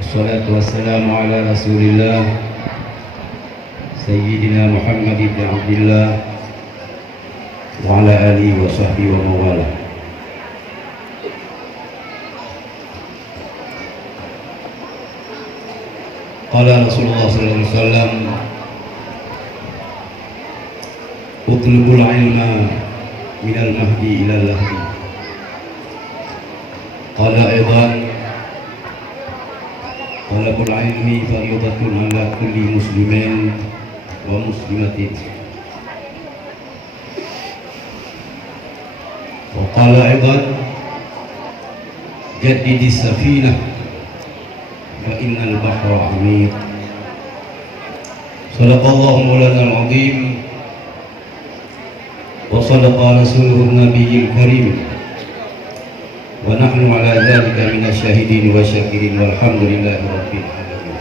Wassalatu wassalamu ala Rasulillah Sayyidina Muhammad ibn Abdillah wa ala alihi wa sahbihi wa mawala. Qala Rasulullah sallallahu alaihi wasallam, utlubul ilma minal mahdi ilal lahdi. Qala aidan, talabul ilmi fariidatun ala kulli muslimin wa muslimatin. Wa qala aidan, jaddidis safinah fa innal bahra amiq. Sadaqallahu maulanal azim wa sadaqa rasuluhun nabiyyil karim wa nahnu ala dzalika minasyahidin wa syakirin walhamdulillahi rabbil alamin.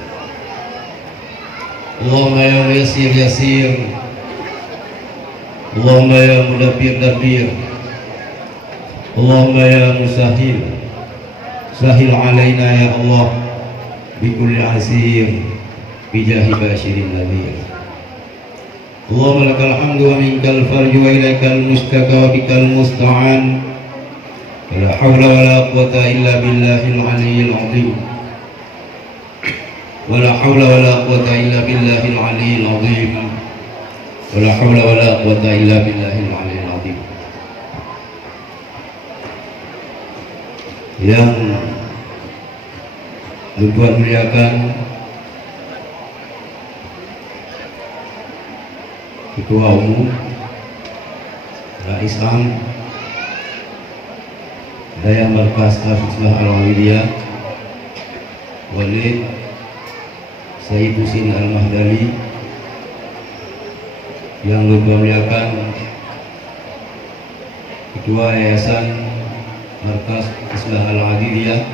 Allahumma ya muyassir yassir, Allahumma ya mudabbir dabbir, Allahumma ya musahhil sahil alaina ya Allah bikulli asir bijahi basyirin nadhir. Allahumma lakal hamdu wa minkal farju wa ilaikal mustaka wa bikal musta'an. La hawla wa la quwwata illa billahil aliyyil azim. Wa la hawla wa la quwwata illa billahil aliyyil azim. Wa la hawla wa la quwwata illa billahil aliyyil azim. Yang Tuhan muliakan Ketua Umum Rais Am Daya Markas Hafizullah Al-Walidiyah Walid Sayyid Husin Al-Mahdali, yang muliakan Ketua Yayasan Markas Islah Al-Adidiyah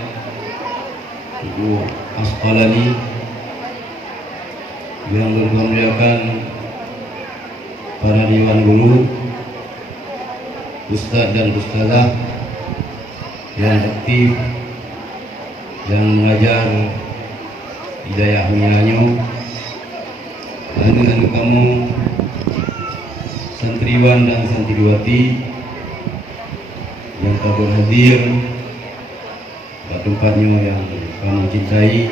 Ibu Asqalani, yang muliakan para dewan guru, ustadz dan ustadzah yang aktif, yang mengajar Hidayah Minanyo, anu kamu santriwan dan santriwati yang kabur hadir pada tempatnya yang kamu cintai,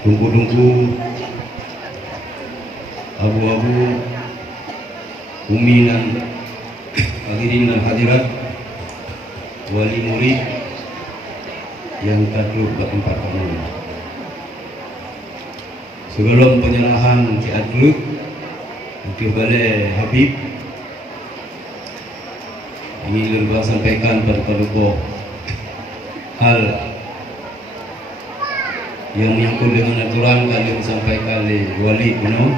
tungku-tungku, abu-abu, umi dan hadirin dan hadirat, wali murid yang takluk ke tempat kamu. Sebelum penyerahan si takluk untuk balik Habib, ingin lupa sampaikan pada paduka hal yang menyangkut dengan aturan kalian sampaikan oleh wali kuno.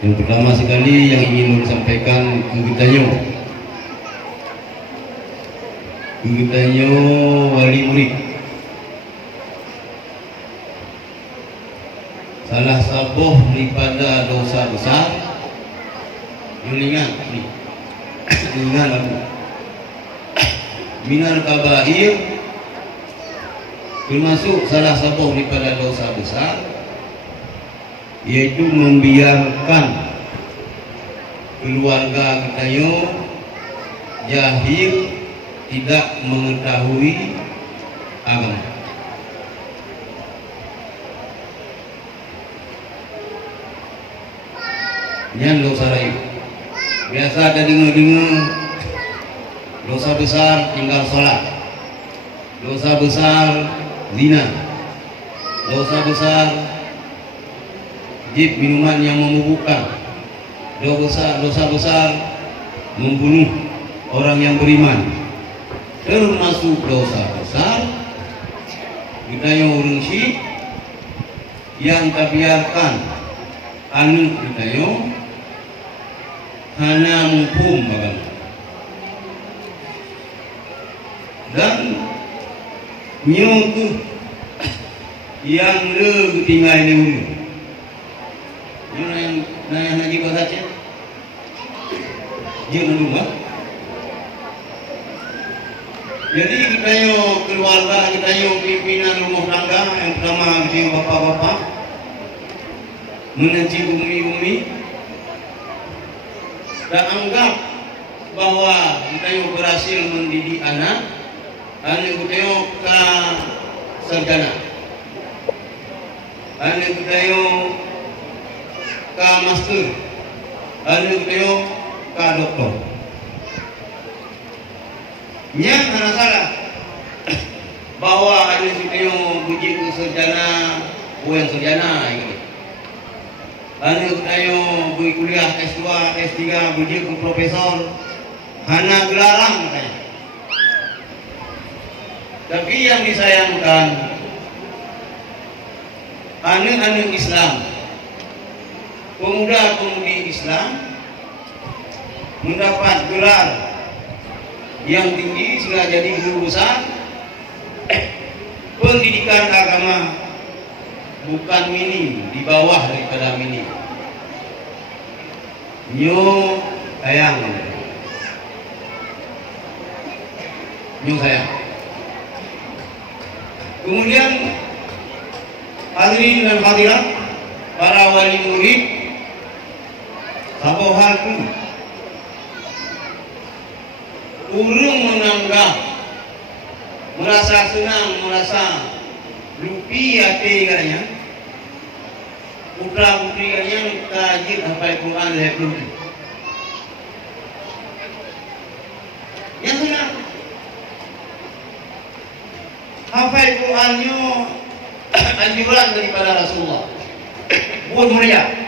Yang pertama sekali yang ingin sampaikan kegiatannya wali murid. Salah sabuh daripada dosa besar yang ingat aku minal kabair, termasuk salah satu daripada dosa besar yaitu membiarkan keluarga kita jahil, tidak mengetahui agama. Ini dosa lain. Biasa ada dengar dosa besar tinggal sholat, dosa besar zina, dosa besar jib minuman yang memabukkan, dosa besar membunuh orang yang beriman, termasuk dosa besar budaya orang Syiah yang terbiarkan anu budaya hana mumpum bagaimana. Dan nyoku yang le tinggal ni dulu. Yang nanya lagi bahasa dia dulu Jadi kita yo keluarga, kita yo pimpinan rumah tangga yang pertama kita yo bapak-bapak menenci bumi-bumi dan anggap bahwa kita yo berhasil mendidik anak, anu kita yo ke sarjana, anu kita yo ke master, anu kita yo ke doktor. Yang mana salah bahwa ada yang puji ke sarjana, bukan sarjana ini. Ada yang bui kuliah S2, S3, puji ke profesor, hana gelarang katanya. Tapi yang disayangkan, anu Islam, pemuda-pemudi Islam mendapat gelar yang tinggi sudah jadi guru besar. Pendidikan agama bukan minim, di bawah daripada minim. Nyo sayang, nyo sayang. Kemudian hadirin dan hadirat, para wali murid, satu hal pun urung menanggap, merasa senang, merasa lupi hati katanya, putra putri katanya tajir hafal Quran lebih. Yang senang hafal Qurannya anjuran daripada Rasulullah, buat meriah.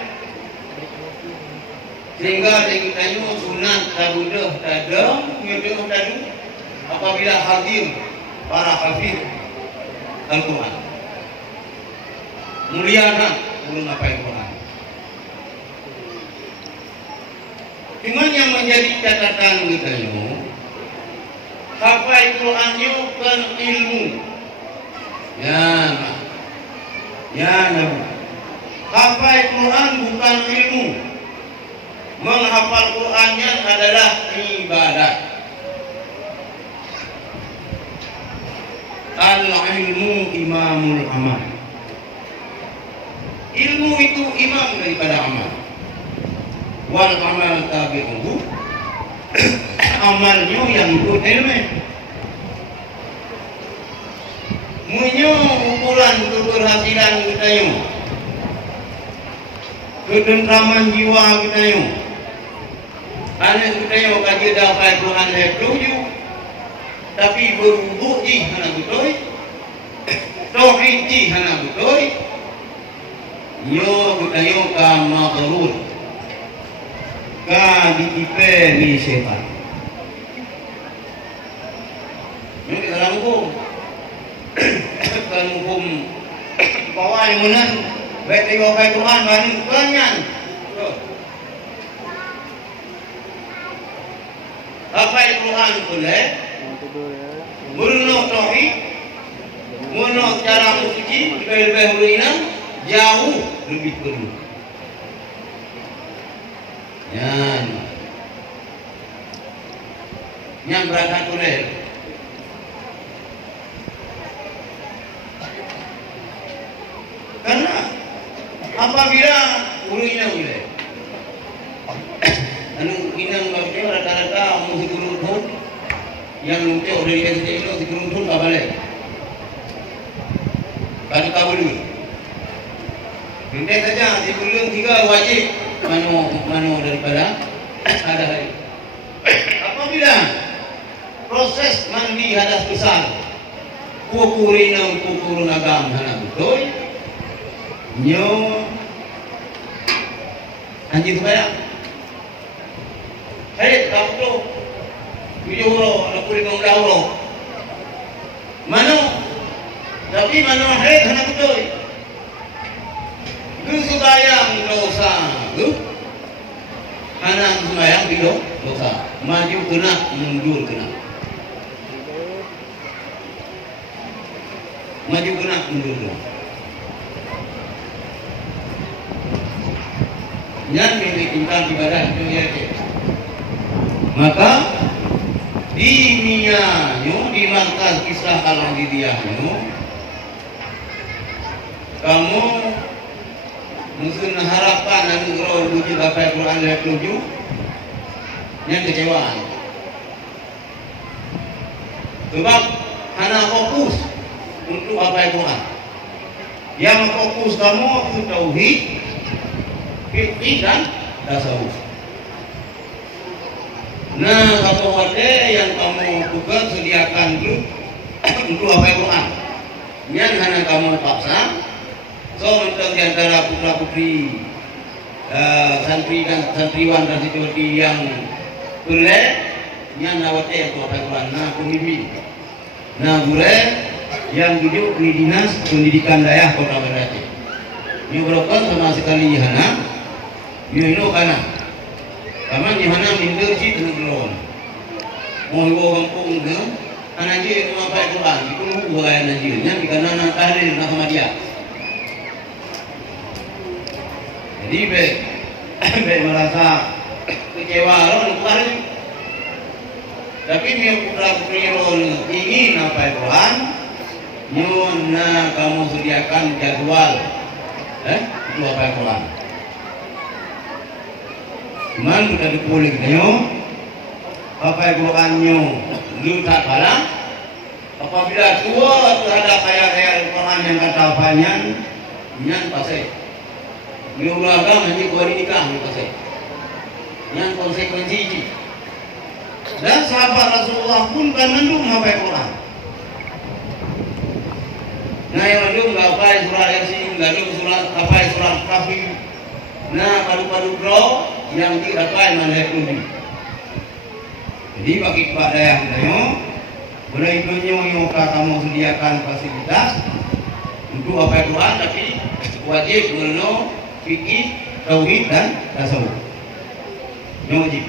Sehingga kita ini sunat tabudah tadam nyuduh tadu apabila hadir para hafid Al-Quran muliakan belum apa Al-Quran. Cuman yang menjadi catatan kita ini hafal Qurannya bukan ilmu. Ya, hafal Quran bukan ilmu. Menghafal Qurannya adalah ibadah. Al-ilmu imamul amal. Ilmu itu imam daripada amal. Wal amal tabi'uhu. Amalnya yang ikut ilmu. Munyo ukuran keberhasilan kita yang ketentraman jiwa kita yang anak kita yang kaji dapat Tuhan lebih, tapi berubuk ji hana betul, tauhid ji hana betul, yo kita yo kama berur, ka ditipe ni setan. Ini dalam hukum bahwa yang menang baik di bawah Quran banding banyak. Apa Al-Quran boleh? Murno tauhid, murno cara bersuci, lebih beriman, jauh lebih perlu. Yang berangkat boleh. Karena apabila urunya boleh, anu inang bagusnya rata-rata musik guru pun yang untuk dari SD itu musik guru pun tak boleh. Kalau tak boleh, nanti saja di bulan 3 wajib mano daripada ada hari. Apabila proses mandi hadas besar, kukurina kukurun agam hana betul. Nyo anjing bayang hey kamu tuh euro ada puluh 50 euro mano tapi mano hey hana betul lu sembayang dosa lu hana sembayang dosa maju kena mundur kena maju kena mundur kena. Yang milik tentang ibadah itu ya. Maka di mianyo di markas kisah al-Hadidiyahnya kamu mungkin harapan anu roh wujud apa yang Quran ayat 7 yang kecewaan sebab hanya fokus untuk apa yang Quran yang fokus kamu itu tauhid fikih dan tasawuf. Nah, kamu ada yang kamu juga sediakan itu untuk apa yang Quran yang hanya kamu paksa. So untuk diantara putra putri santri dan santriwan dan seperti yang boleh yang nawate atau Quran nah pemimpin nah boleh yang duduk di dinas pendidikan daerah Kota Berdati ini berokan sama sekali hana ini kana karena di hana minder si telur mau iwo kampung ke anak je apa Quran itu bukan anak je yang di kanan tahrir nak sama dia. Jadi be merasa kecewa loh kemarin. Tapi putra putri lo ingin apa Quran, nyona kamu sediakan jadwal, itu apa Quran. Cuman kita dipulik nyo, apa Qurannya lu tak kalah. Apabila tua terhadap ayat-ayat Quran yang kata apanya, nyan pasai. Yang agama ni kuari nikah ni pasal. Yang konsekuensi ini. Dan sahabat Rasulullah pun kan mendung apa Quran. Nah yang mendung apa surah Yasin, mendung surah apa surah Kafir. Nah padu-padu bro yang tidak apa mana itu. Jadi bagi kepada yang lain, boleh itu yang kamu sediakan fasilitas untuk apa Quran tapi wajib mengenal fikih, tauhid dan tasawuf. Wajib.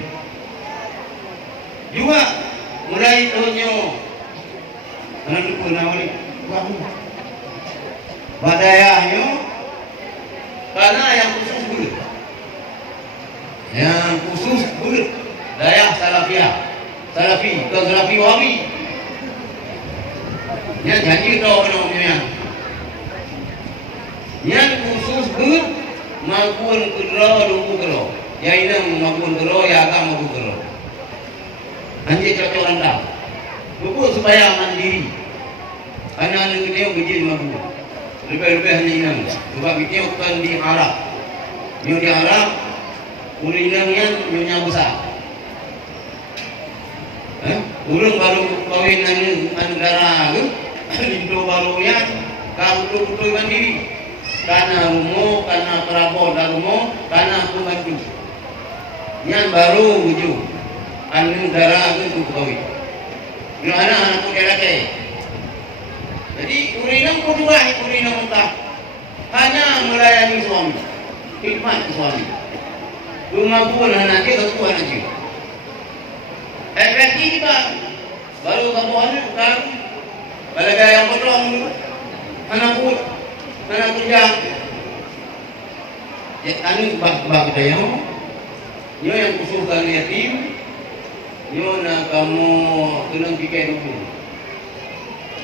Juga mulai tahunnya mana pun nawali badayahnya karena yang khusus bulat. Yang khusus bulat daya salafiyah, salafi, ke salafi wahabi. Yang janji tahu namanya. Yang khusus bulat maupun kedua lugu kedua, ya ini maupun kedua ya agak maupun kedua. Anjir cocok anda, lugu supaya mandiri. Karena anda kita begini maupun lebih-lebih hanya ini. Sebab kita bukan di Arab, yang di Arab kulinernya nyonya besar. Urung baru kawin negara tu, Indo barunya kalau betul-betul mandiri. Karena rumah, karena perabot dan rumah, karena pembantu. Yang baru wujud, anu darah itu kawin. Yang anak pun lelaki. Jadi urinam pun juga, urinam entah. Hanya melayani suami, khidmat suami. Rumah pun anak dia, satu anak dia. Efektif kita, baru kamu anak sekarang, balaga yang potong dulu, anak pun. Mana kerja? Ya, anu bak daya. Yo yang usulkan yatim, yo nak kamu kena fikir dulu.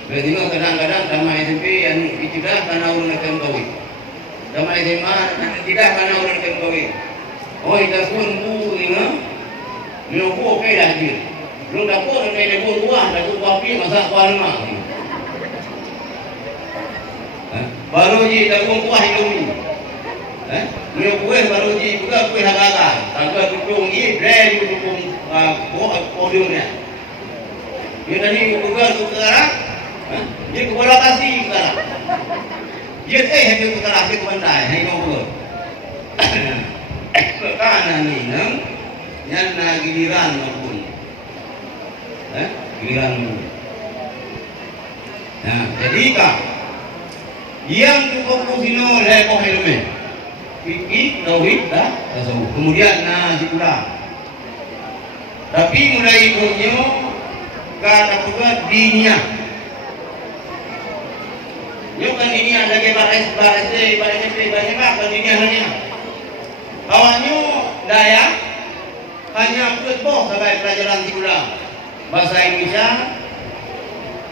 Berarti kadang-kadang sama SMP yang tidak karena orang akan kawin. Sama SMA tidak karena orang akan kawin. Oh itu pun bu, ni bu okey dah dia. Belum dapat ni bu luar, dapat kopi masak kuah rumah. Baru je takung kuah Indomie. Dia kuih baru je buka kuih harga. Takut dukung ni brand dukung podiumnya. Dia tadi buka tu sekarang. Dia kepada kasih sekarang. Dia dia sekarang dia pandai hai kau. Karena ni yang giliran maupun. Giliran. Nah, jadi kak yang cukup sino lekoh helme fikih tauhid dah tasawuf kemudian pula tapi mulai punya kata juga dinia yo kan dinia lagi baris banyak kan dinia hanya awalnya daya hanya put boh sampai pelajaran pula bahasa Indonesia,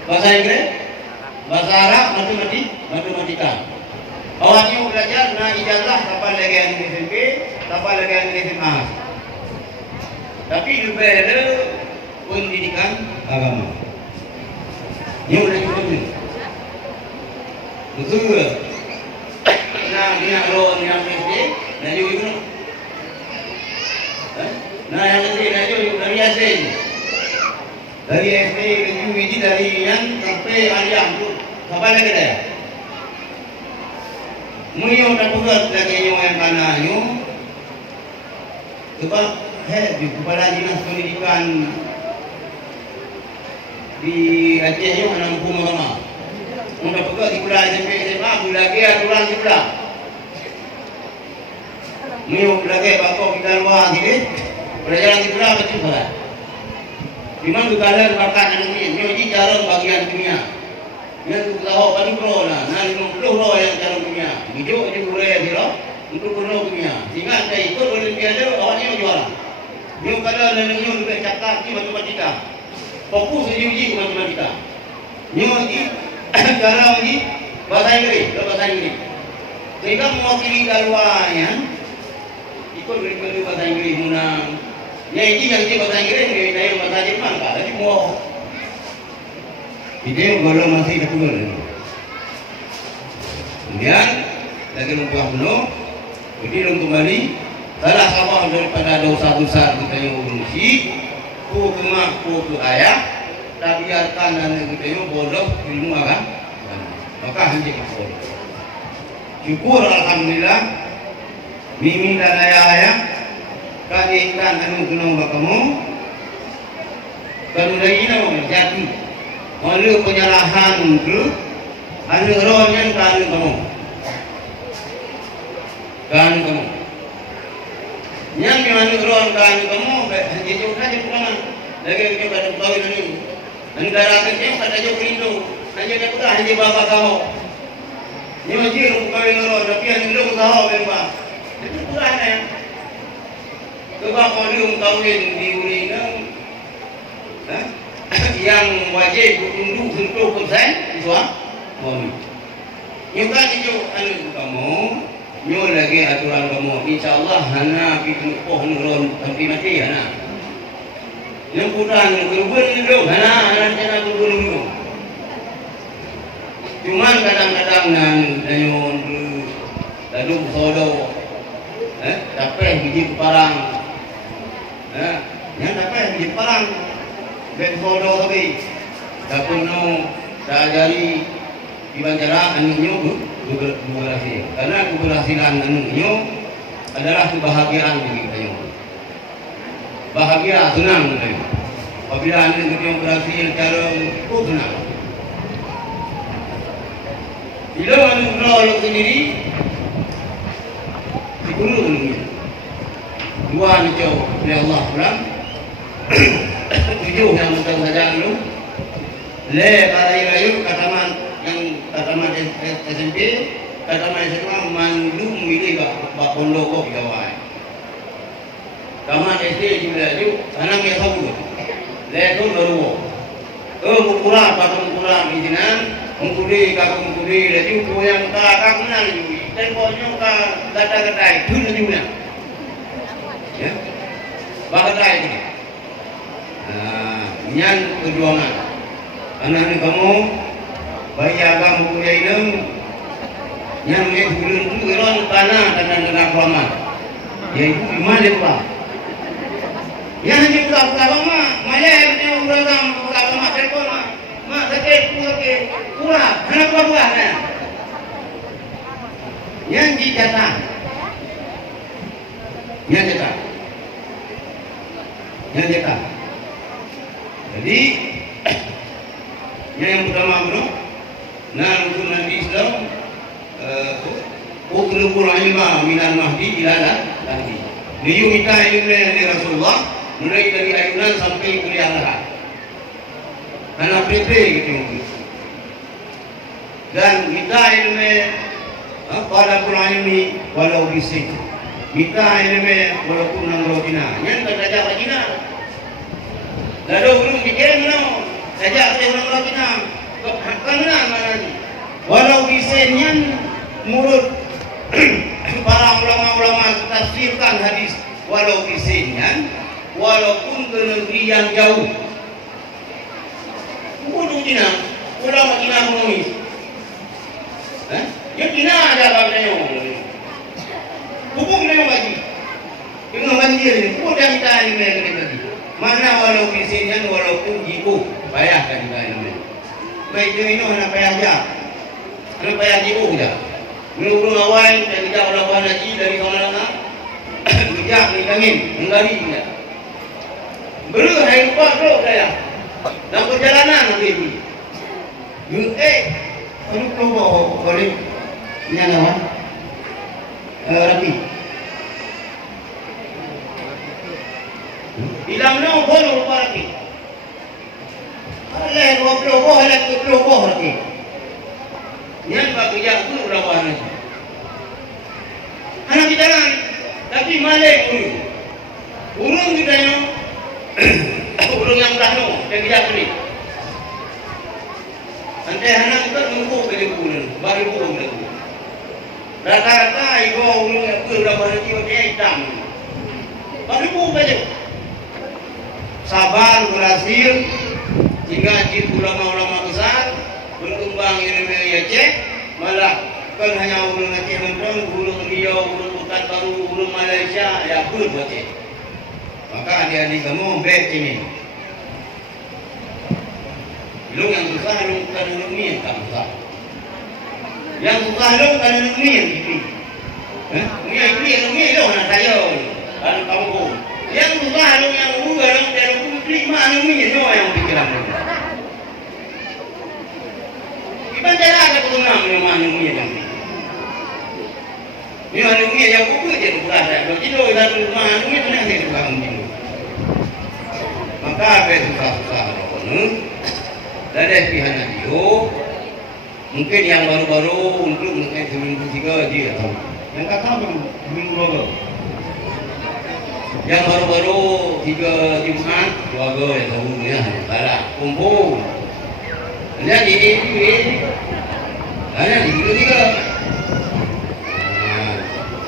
bahasa Inggris, bahasa Arab, matematika. Awaknya belajar na ijazah kapal lagi yang SMP, kapal lagi yang SMA. Tapi lebih ada pendidikan agama. Yang boleh kita beli. Betul. Nah, ni nak roh ni yang SD, nak jauh itu. Nah, yang SD nak jauh dari SD. Dari SD ke UID dari yang sampai aliyah tu, kapal lagi dah. Muyo tak pegat lagi yang tanahnya. Sebab di kepala dinas pendidikan di Aceh yang menampung agama. Mudah pegat di pula SMP SMA, bila lagi aturan di pula. Muyo lagi bakal kita luar sini, pelajaran di pula betul salah. Di mana kalian makan ini, muyo di jarang bagian dunia. Yang tu tahu pada pro lah, nanti pro yang jalan dunia. Hidup je boleh dia untuk pro dunia. Sehingga saya ikut olimpiade awalnya juara. Dia kalau neneknya lebih cakap di matematika, fokus uji matematika. Dia uji cara uji bahasa Inggris, Sehingga mewakili galuannya ikut olimpiade bahasa Inggris menang. Yang ini bahasa Inggris, dia bahasa Jerman, tak ada mau. Itu kalau masih tak keluar. Kemudian lagi lumpur penuh, jadi kembali salah sabah daripada dosa-dosa kita yang berusi, ku kemak ku ke ayah, tak biarkan anak kita yang bodoh ilmu agama, maka hanya bodoh. Syukur alhamdulillah, mimi dan ayah kajian anu kenong bakamu, kalau lagi nak jatuh. Oleh penyerahan itu, anu rohnya kan kamu. Yang anu roh kan kamu, jadi saja pulang. Lagi kita pada tahu ini. Anu darah kecil pada jauh pelindung. Hanya dia pun hanya bapa kamu. Ni macam orang kawin roh, tapi anu roh tahu memang. Itu pulang ya. Sebab orang kawin di ulinan, yang wajib tunduk sentuh konsen suami. Juga itu anu kamu, nyo lagi aturan kamu. Insyaallah hana pitu poh nuron sampai mati hana. Yang putan berubah dulu hana jangan berubah dulu. Cuma kadang-kadang nanyon lalu sodo, tapi biji parang, yang tapi biji parang. Ben bodoh tapi tak penuh tak jadi di Banjarang anunya berhasil karena keberhasilan anunya adalah kebahagiaan bagi kita. Bahagia senang kita. Apabila anda yang berhasil cara senang. Bila anda berlalu sendiri di guru menunggu. Dua ni jauh oleh Allah pulang. Tujuh yang mudah saja dulu. Le karayu kataman yang kataman SMP, kataman SMA mandu milih bak pondok kok gawai. Taman SD juga tu, anak yang tahu. Le tu baru. Mukura patut mukura izinan, mukuri kakak mukuri, le tu yang kakak mana tu? Tempatnya kata-kata itu juga. Ya, bahasa ini. Yang perjuangan anak-anak kamu bayi agama kuliah ini yang belum itu orang tanah kelaman yaitu iman itu lah yang hanya buka agama malah yang beragam buka agama telepon mak sakit kurang anak buah yang dijatah jadi yang pertama bro, untuk Nabi Islam, utlubul ilma minan mahdi ilalah lagi. Dia minta ilmu dari Rasulullah, mulai dari ayunan sampai kuliah lahat. Karena PP gitu. Dan minta ilmu pada Quran ini walau bisik. Minta ilmu walaupun nang rotina. Yang terdapat rotina. Lalu belum dikirim no. Saja ada orang Cina. Karena mana ni? Walau desainnya menurut para ulama-ulama tafsirkan hadis, walau desainnya, walaupun ke negeri yang jauh. Bodoh Cina, ulama Cina komunis. Ya Cina ada apa-apanya. Hubung dengan bagi. Dengan banjir ini, mudah kita ini mereka tadi. Mana walau desainnya, walaupun jibu, payah kan kita ini. Baik ini nak payah aja. Nak payah jibu aja. Menurut awal dan kita melakukan haji dari sana-sana. Kerja ni angin, menggari dia. Belum hari lupa bro saya. Dalam perjalanan nanti ini. Kalau kau boleh nyala rapi. Hilang no boleh lupa rapi. Allah 20 boh, Allah 20 boh rapi. Yang bagi kerja tu berapa hari? Anak kita kan, tapi malek urung kita yang urung yang berano, yang kita beli. Nanti anak kita menunggu beli urung, baru urung lagi. Rata-rata ibu urung yang berapa hari dia hitam, baru urung beli. Sabar berhasil, jika jid ulama-ulama besar berkembang ilmu Aceh, malah kan hanya ulun Aceh Mentong, ulun Riau, ulun Bukan Baru, ulun Malaysia, ya pun Aceh. Maka adik-adik kamu baik ini. Ilmu yang susah, ilmu bukan ilmu yang tak susah. Yang susah ilmu bukan ilmu yang ini. Ilmu itu nak saya, kan kamu. Yang susah ilmu yang ilmu yang lima ilmu itu yang pikiran mereka. Iban cara ada ketunang ilmu yang ini. Ilmu yang buku je tu berada. Kalau itu satu ilmu itu nanti tukang ilmu. Maka apa susah-susah orang dari pihak dia. Mungkin yang baru-baru untuk mungkin seminggu 3 dia tahu. Yang kata minggu baru. Yang baru-baru 3 Jumat 2 yang tahu ya. Salah kumpul. Jadi ini ada di juga.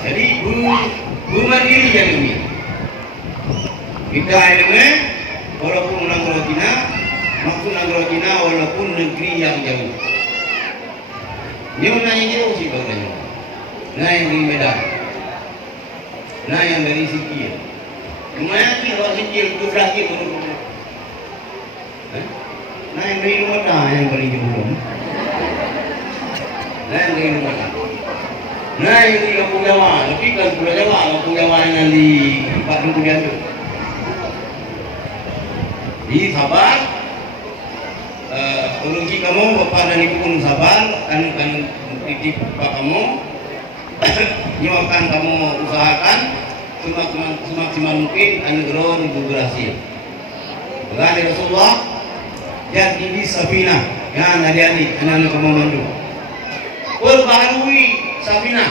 Jadi mandiri yang ini. Kita ilmu walaupun negara Cina, maksud negara Cina walaupun negeri yang jauh. Ini mana yang jauh sih bagainya? Nah yang di Medan, nah yang dari Sikil. Lumayan sih kalau Sikil itu berakhir menurut. Nah yang dari Lumada yang paling jauh. Nah yang dari Lumada. Nah yang di Kampung Jawa, tapi kan Pulau Jawa, Kampung Jawa yang di Pak Kemudian itu. Jadi sabar. Ulun kamu bapak dan ibu pun sabar, kan titip bapak kamu. Nyawakan kamu usahakan semaksimal mungkin anugerah untuk berhasil. Dengan Rasulullah yang ini Safina yang adik-adik anak-anak kamu mandu perbaharui Safina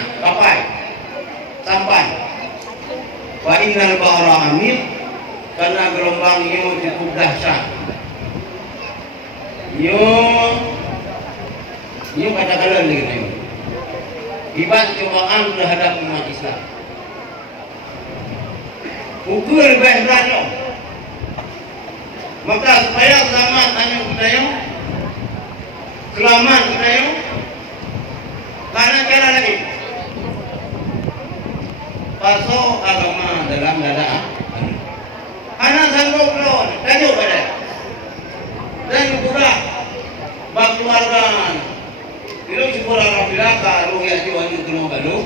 sampai wa innal bahra amir karena gelombangnya cukup dahsyat. Nyo katakanlah begini, ibarat cobaan terhadap umat Islam. Ukur baik berani. Maka supaya selamat anak kita yang selamat kita yang karena cara lagi pasok agama dalam dada anak sanggup belum tajuk pada dan juga bak keluarga itu syukur alhamdulillah kalau ya jiwa itu kena balu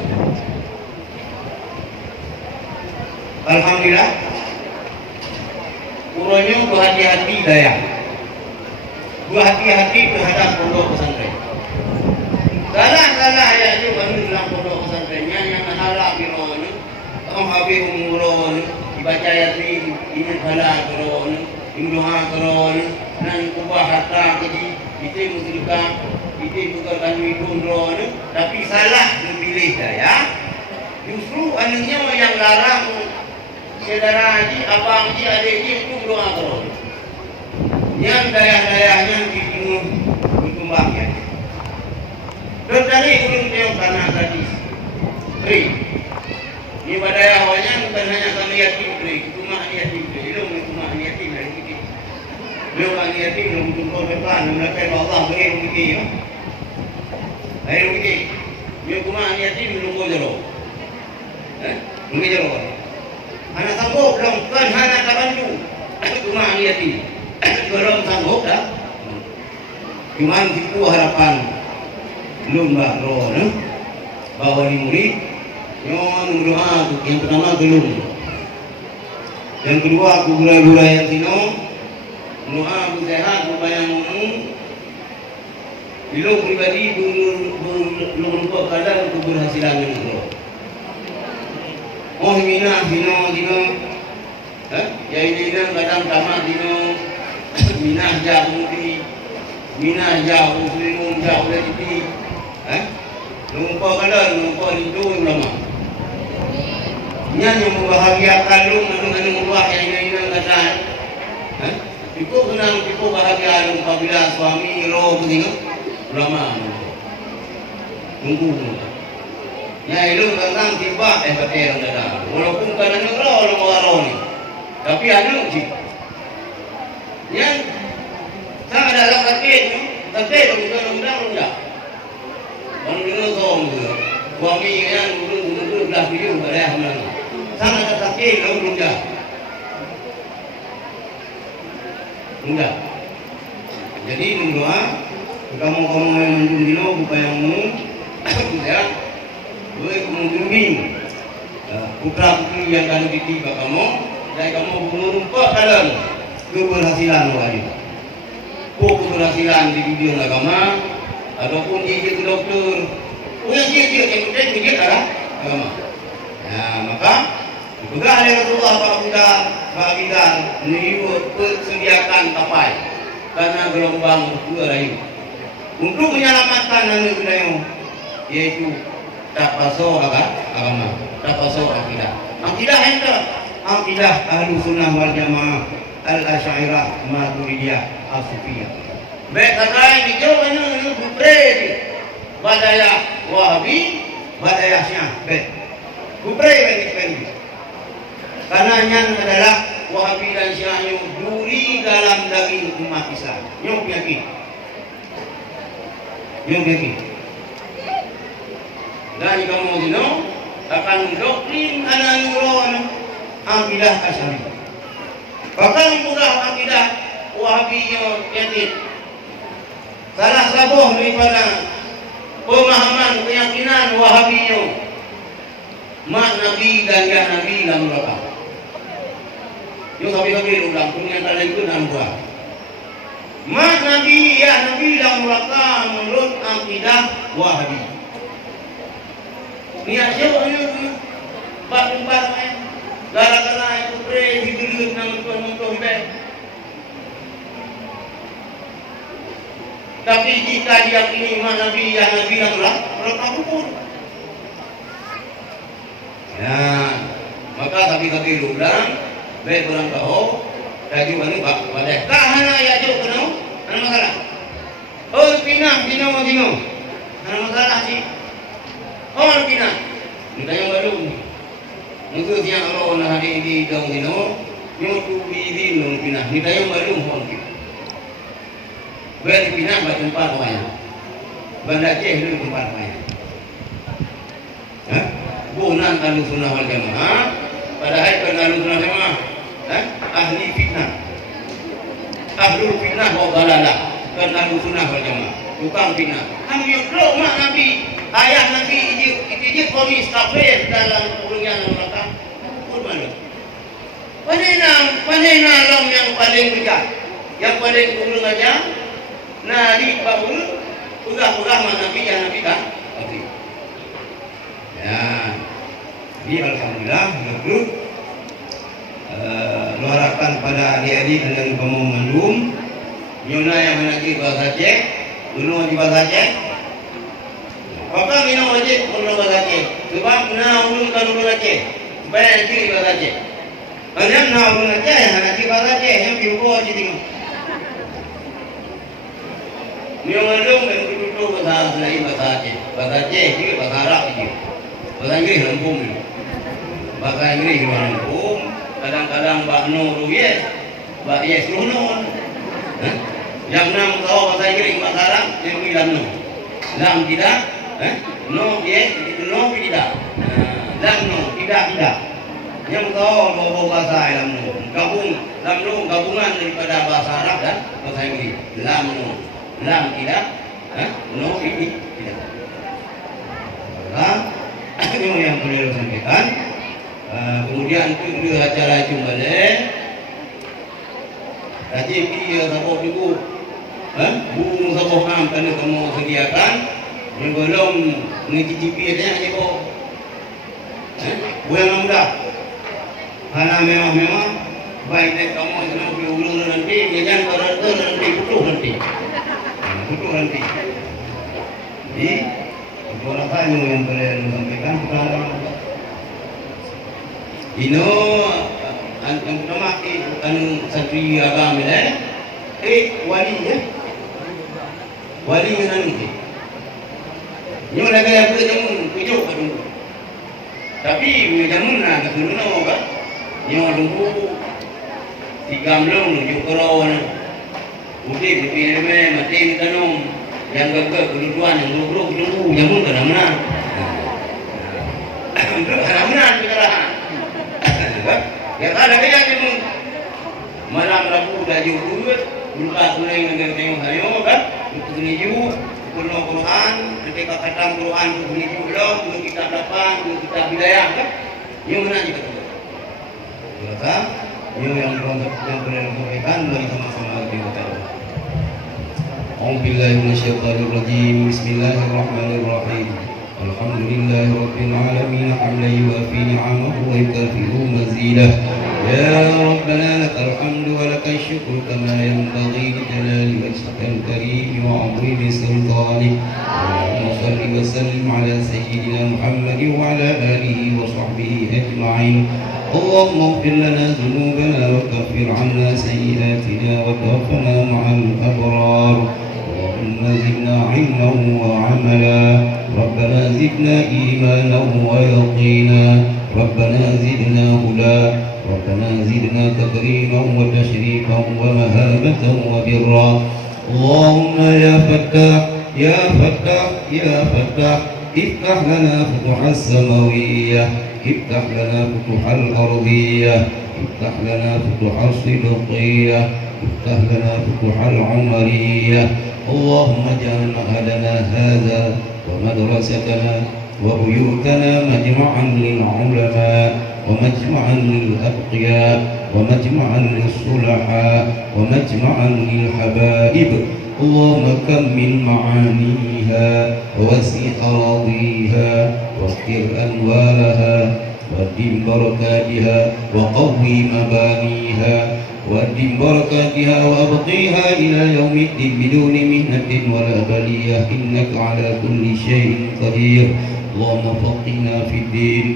alhamdulillah urunnya berhati-hati daya berhati-hati terhadap pondok pesantren salah ya itu dalam pondok pesantrennya yang halal bironya habis umurun dibaca ayat ini halal bironya doa keron nan kubah harta jadi itu musyrikah itu bukan kami pun tapi salah memilih daya justru anunya yang larang saudara haji abang haji adik haji itu doa keron yang daya-dayanya dibunuh berkembangnya. Dan dari ulun tiang tanah gadis, tri. Ini pada awalnya bukan hanya kami yatim tri, cuma yatim tri. Belum cuma yatim dari kita. Belum yatim belum jumpa depan, mereka Allah beri rezeki ya. Beri rezeki. Dia cuma yatim belum boleh. Begitu loh. Anak sanggup belum kan anak kabantu. Cuma yatim. Belum sanggup dah. Cuma itu harapan belum bakro, bawa di murid. Yang doa yang pertama belum. Yang kedua aku gula-gula yang sino. Doa aku sehat, aku bayang Bilo pribadi belum lupa kadang keberhasilan itu. Oh minah dino, ya ini kadang tamat dino, minah jauh di, minah jauh selimut jauh dari di, lupa kadang lupa itu ulama. Yang membahagiakan lu, anu luar yang ini kata, Iku kenang iku bahagia apabila suami roh begitu ulama. Tunggu. Ya itu tentang tiba betul dah. Walaupun kadang orang ni. Tapi anu sih. Yang sama dalam kakek bukan undang. Orang dulu song tu. Suami yang dulu belah video pada mana. Sama ada kakek undang. Enggak. Jadi mendoa kamu yang mendung dino bukan yang mu ya. Gue bimbing putra putri yang kan ditiba kamu dan kamu menumpak dalam keberhasilan wali. Keberhasilan di dunia agama ataupun jadi dokter. Punya dia yang penting agama. Nah, maka juga oleh Rasulullah Baginda persediakan tapai karena gelombang dua rayu untuk menyelamatkan negeri yaitu tapaso agama, tapaso akidah. Akidah ahlu sunnah wal jamaah al-asyairah maturidiyah as-sufiyah. Baik kata ini jauh ini bupreh badaya wahabi badaya syiah baik bupreh ini. Karena yang adalah Wahabi dan Syiah yang duri dalam daging umat Islam. Yang yakin. Dan kamu dino akan doktrin anak akidah Asy'ari. Bahkan mudah akidah Wahabi yang yakin. Salah sabuh daripada pemahaman keyakinan Wahabi yang mak Nabi dan ya Nabi dalam neraka. Yung sabi-sabi ulang kung yang talay ko ng buwan. Mak Nabi ya Nabi dalam neraka menurut akidah Wahabi. Niat siapa ni? Bak-bak gara-gara itu pre digelut nang tuan-tuan be. Tapi jika diyakini mak Nabi ya Nabi dalam neraka pun. Ya, maka sabi-sabi ulang baik orang kau, tadi mana bak pada kahana ya jauh kenal, ada masalah. Oh pinah, dino, ada masalah sih. Oh pinah, kita yang baru ni. Mungkin yang orang nak hari ini daun dino, yang tu bidi nong pinah. Kita yang baru mohon kita. Baik pinah buat tempat banyak. Banda Aceh dulu tempat banyak. Bukan ahlu sunnah wal jamaah, padahal bukan ahlu sunnah jamaah. Ahli fitnah, ahlul fitnah wa dalalah, dan ahlu sunnah wal jamaah, tukang fitnah. Kami yudro mak Nabi, ayah Nabi ijib komis kafir dalam urungan neraka. Kurban. Panena lam yang paling bejat, yang paling urung aja. Nah di baul, udah mak Nabi yang Nabi kan? Oke. Ya, jadi alhamdulillah, betul. Luarakan pada adik-adik yang kamu mengandung Nyona yang mengaji bahasa Aceh Dulu di bahasa Aceh Maka minum wajib menurut bahasa Aceh Sebab nak ulunkan ulun Aceh Supaya nanti di bahasa Aceh Kemudian nak ulun Aceh Nanti bahasa Aceh yang diukur Aceh tengok Mengalung dan kudu bahasa lain bahasa Aceh. Bahasa Aceh juga bahasa Arab juga. Bahasa Inggris lempung. Bahasa Inggris lempung. Kadang-kadang Mbak No yes, Mbak yes no. Yang enam tahu bahasa Inggris bahasa Arab yang bilang no. Lam tidak, no yes, no tidak. Lam no tidak. Yang tahu bawa bahasa lam no. Lam no gabungan daripada bahasa Arab dan bahasa Inggris. Lam no. Lam tidak, no ini tidak. Itu yang beliau sampaikan. Kemudian itu acara Jumbale. Tadi dia sabuk dulu, bunga sabuk ham kerana kamu sediakan. Yang belum mencicipi dia ni kok. Buang muda. Karena memang baik kamu senang diulur nanti, jangan berada nanti putus nanti. Jadi itu rasanya yang beliau sampaikan kepada Ino yang pertama santri agama wali yang nanti. Ini mereka yang berjalan pujuk kan. Tapi berjalan nak kesulitan apa? Yang tunggu tiga belum tujuh kerawan. Mungkin dipilih mati tanam yang gagah kedudukan yang buruk tunggu jamun ke mana? Mana sekarang? Ya ada kaya jamun. Malam Rabu dah jujur, buka mulai tengok saya kan? Itu tunjuk Quran Quran, nanti kata Quran tunjuk belum, kita dapat, kita bidayah kan? Yang mana juga tu? Kata, yang boleh sampaikan bagi sama-sama kita. A'udzubillahi minasyaitonirrajim. Bismillahirrahmanirrahim. Alhamdulillahi rabbil alamin hamdan yuwafi ni'amahu wa yukafi'u mazidah. Ya Rabbana lakal hamdu wa lakal syukru kama yanbaghi li jalali wajhikal karim wa 'azimi sultanik. Allahumma shalli wa sallim ala sayyidina Muhammad wa ala alihi wa sahbihi ajma'in. اللهم اغفر لنا ذنوبنا وكفر عنا سيئاتنا وتوفنا مع الأبرار. اللهم زدنا علما وعملا. ربنا زدنا إيمانا ويقينا. ربنا زدنا هدى. ربنا زدنا تكريما وتشريفا ومهابة وبرا. اللهم يا فتاح يا فتاح يا فتاح افتح لنا فتوح السماوية. افتح لنا فتوح الأرضية. افتح لنا فتوح الصدقية. افتح لنا فتوح العمرية. اللهم اجعل معهدنا هذا ومدرستنا وبيوتنا مجمعا للعلماء ومجمعا للأتقياء ومجمعا للصلحاء ومجمعا للحبائب. اللهم كمل معانيها ووسع أراضيها واغفر أنوالها وادم بركاتها وقوي مبانيها وادم بركاتها وأبقيها إلى يوم الدين بدون مهنة ولا بلية إنك على كل شيء قدير. اللهم فقهنا في الدين.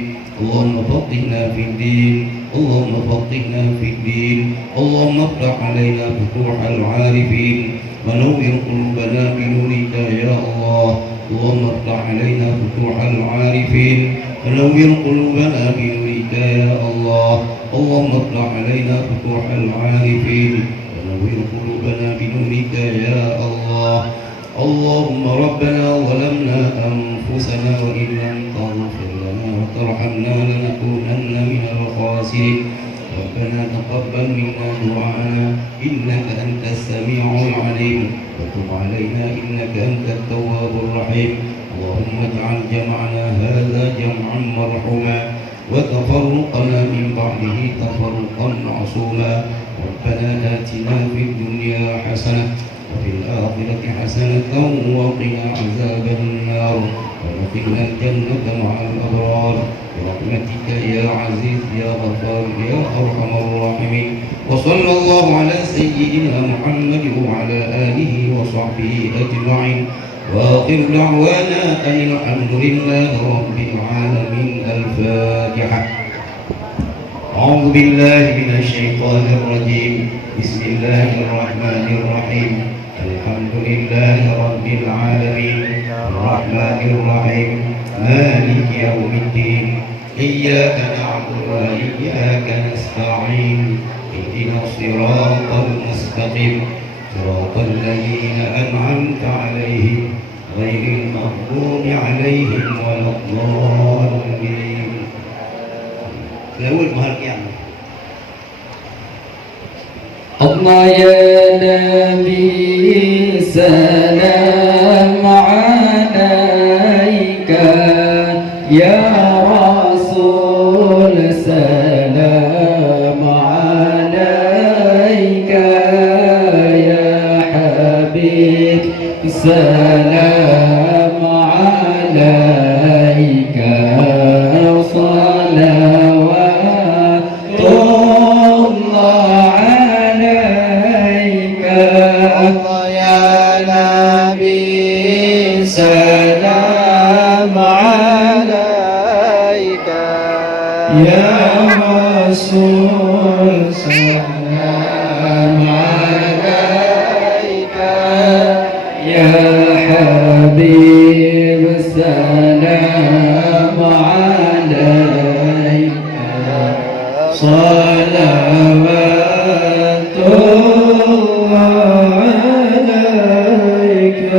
اللهم فقهنا في الدين. اللهم فقهنا في الدين. اللهم افتح علينا فتوح العارفين ونور قلوبنا بنورك يا الله. اللهم افتح علينا فتوح العارفين ونور قلوبنا بنورك يا الله. اللهم افتح علينا فتوح العارفين ونور قلوبنا بنورك يا الله. اللهم ربنا ظلمنا أنفسنا وإن لم تغفر لنا وترحمنا لنكونن من الخاسرين. ربنا تقبل منا دعاءنا إنك أنت السميع العليم وتب علينا إنك أنت التواب الرحيم. اللهم اجعل جمعنا هذا جمعا مرحوما وتفرقنا من بعده تفرقا معصوما. ربنا آتنا في الدنيا حسنة وفي الآخرة حسنة وقنا عذاب النار وادخلنا الجنة مع الأبرار برحمتك يا عزيز يا غفار يا أرحم الراحمين. وصلى الله على سيدنا محمد وعلى آله وصحبه أجمعين. وآخر دعوانا أن الحمد لله رب العالمين. الفاتحة. أعوذ بالله من الشيطان الرجيم. بسم الله الرحمن الرحيم. الحمد لله رب العالمين الرحمن الرحيم مالك يوم الدين إياك نعبد وإياك نستعين اهدنا الصراط المستقيم صراط الذين أنعمت عليهم غير المغضوب عليهم ولا الضالين. الأول بهالقيامة الله يا نبي سلام عليك يا رسول سلام عليك يا حبيب سلام عليك صلوات الله عليك الله يا نبي سلام عليك يا رسول سلام عليك يا حبيب سلام عليك صلوات الله عليك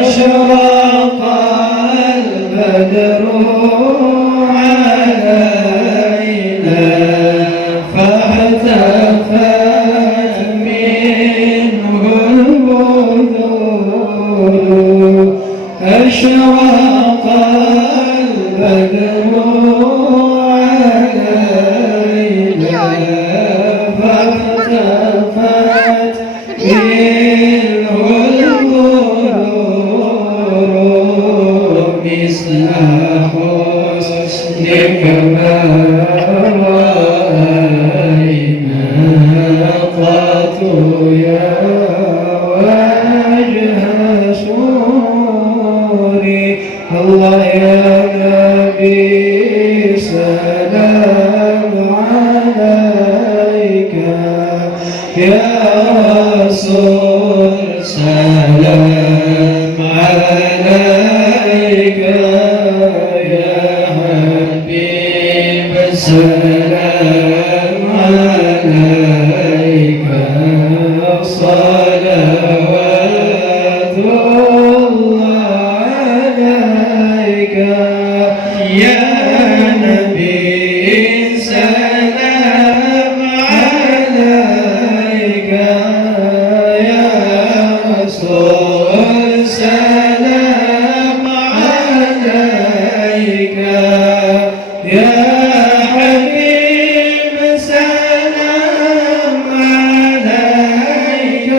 أشرق البدر علينا فاهتفت منه البذور أشرق البدر علينا فاهتفت منه البذور مثل حسنك ما رأينا قط يا وجه سوري الله يا نبي سلام عليك يا رسول سلام عليك يا حبيب سلام عليك صلوات الله عليك يا نبي سلام عليك يا رسول سلام عليك يا حبيب سلام عليك يا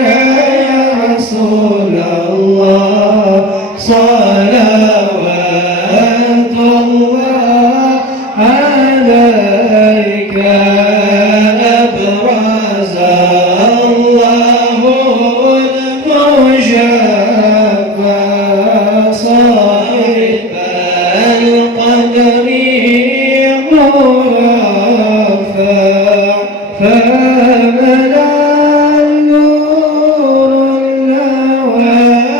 رسول الله صلوات الله عليك أبرز الله المجابى صاحب القدر مرفع فملا النور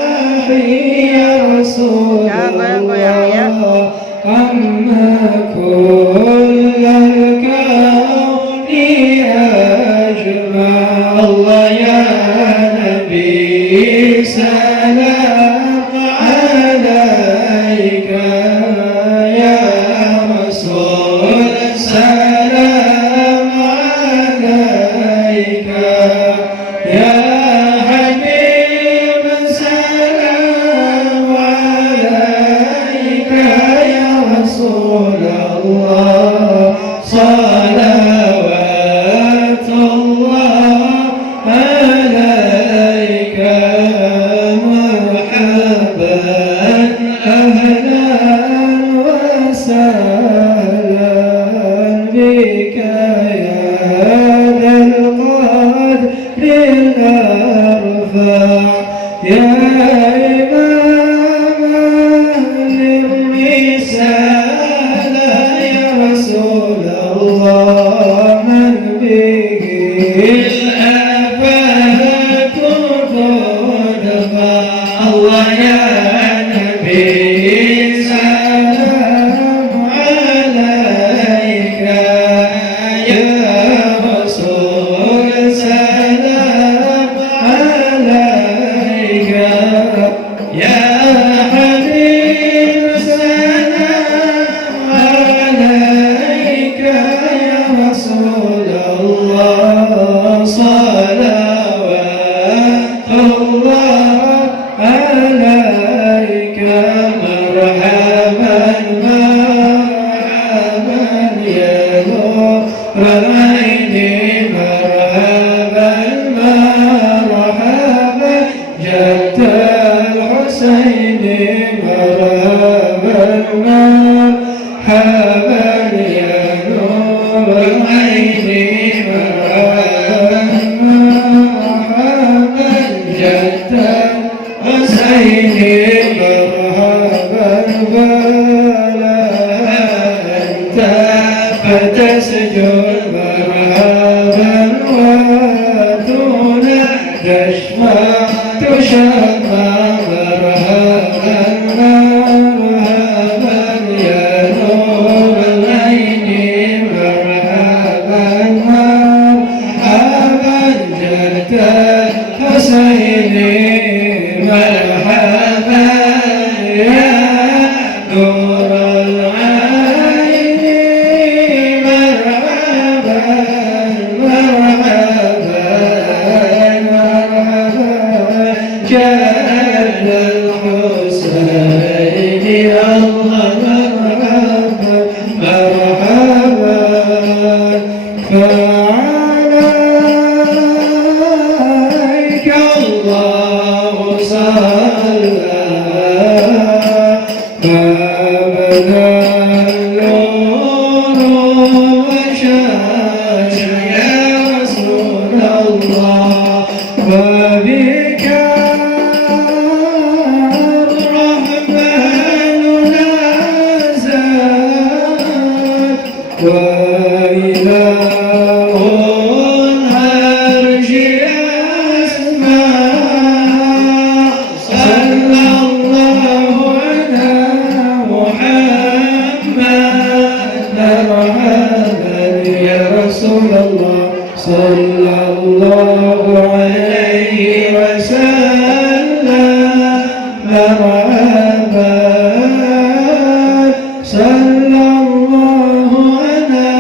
النواحي يا رسول الله عما كل الكون أجمع الله يا نبي سلام عليك يا رسول سلام عليك يا حبيب سلام عليك يا رسول الله صلوات الله عليك مرحبا أهلا وسهلا بك يا ذا القدر الأرفع يا إمام أهل الرسالة يا رسول الله من به الآفات يا نبي سلام عليك يا رسول سلام عليك يا حبيب سلام عليك يا رسول الله صلوات الله عليك مرحبا مرحبا يا نور العين مرحبا مرحبا جد الحسين مرحبا مرحبا يا نور العين مرحبا مرحبا جد الحسين مرحبا بلا أنت فتسجد مرحبا ودون تشمع تشمع مرحبا مرحبا يا نور العين مرحبا مرحبا جد الحسين مرحبا يا نور العين مرحبا مرحبا مرحبا جد الحسين الله مرحبا مرحبا فعليك الله صلى فبدا اللون وشاش يا رسول الله وبك الرحمن نزل وإله العرش يسمع صلى الله على محمد مرحبا يا رسول الله صلى الله عليه وسلم مرحبا صلى الله على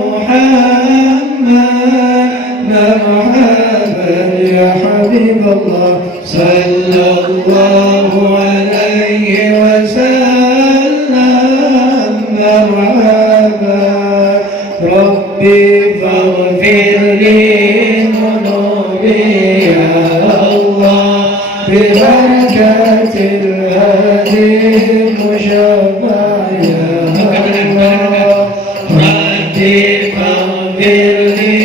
محمد مرحبا يا حبيب الله صلى الله عليه وسلم مرحبا ربي فاغفر لي ذنوبي يا الله ببركة الهادي المشفع يا الله ربي فاغفر لي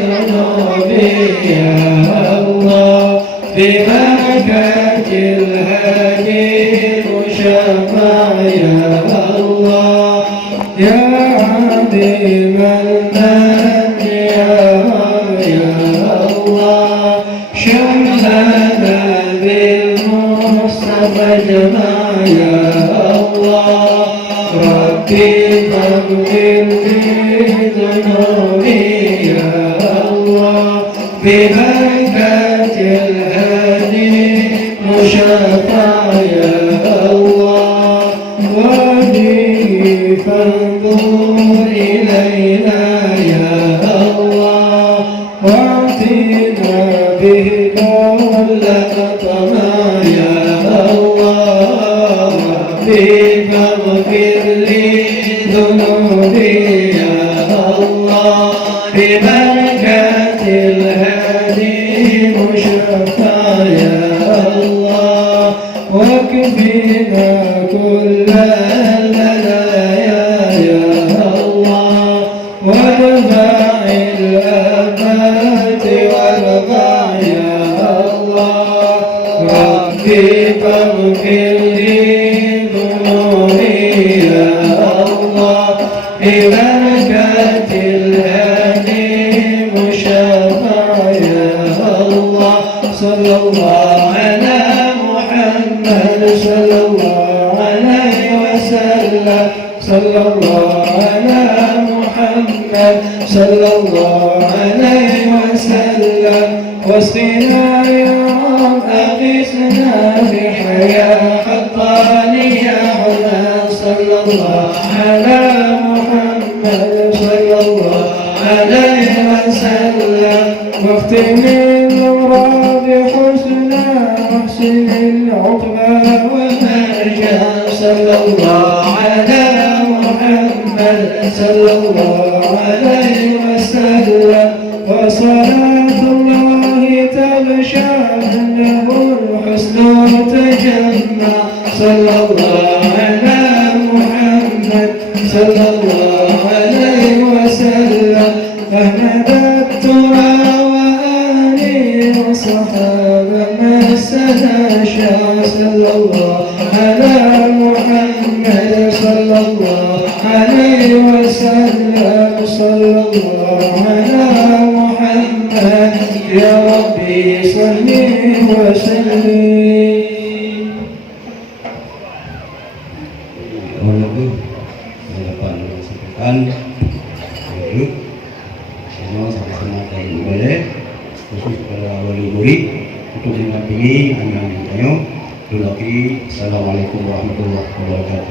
ذنوبي يا الله ببركة الهادي المشفع يا الله يا عظيم المن يا الله شملنا بالمصطفى اجمع يا الله ربي فاغفر لي ذنوبي يا الله ببركة الهادي مشفع يا الله وبه فانظر إلينا يا الله واعطنا به كل طمع يا الله ربي فاغفر لي ذنوبي يا الله ببركة الهادي مشفع يا الله واكفنا كل البلايا يا الله وادفع الآفات والغايا يا الله ربي فاغفر لي ذنوبي يا الله ببركة الهادي مشفع يا الله صلى الله على محمد محمد صلى الله عليه وسلم صلى الله على محمد صلى الله عليه وسلم واسقنا يا رب أغثنا بحياة حقانية صلى الله على محمد صلى الله عليه وسلم واختم الأمراض بحسنى واحسن العقبى والمرجى صلى الله على محمد صلى الله عليه وسلم وصلاة الله تغشى أنه الحسن تجمع صلى الله على محمد صلى الله عليه وسلم أحمد الترى وآله وصحابة مسنا شاء صلى الله على محمد صلى الله عليه وسلم صلى الله على محمد يا ربي صل وسلم. Duduk semua sama-sama dan boleh khusus kepada wali murid untuk mendampingi anak-anak. Assalamualaikum warahmatullahi wabarakatuh.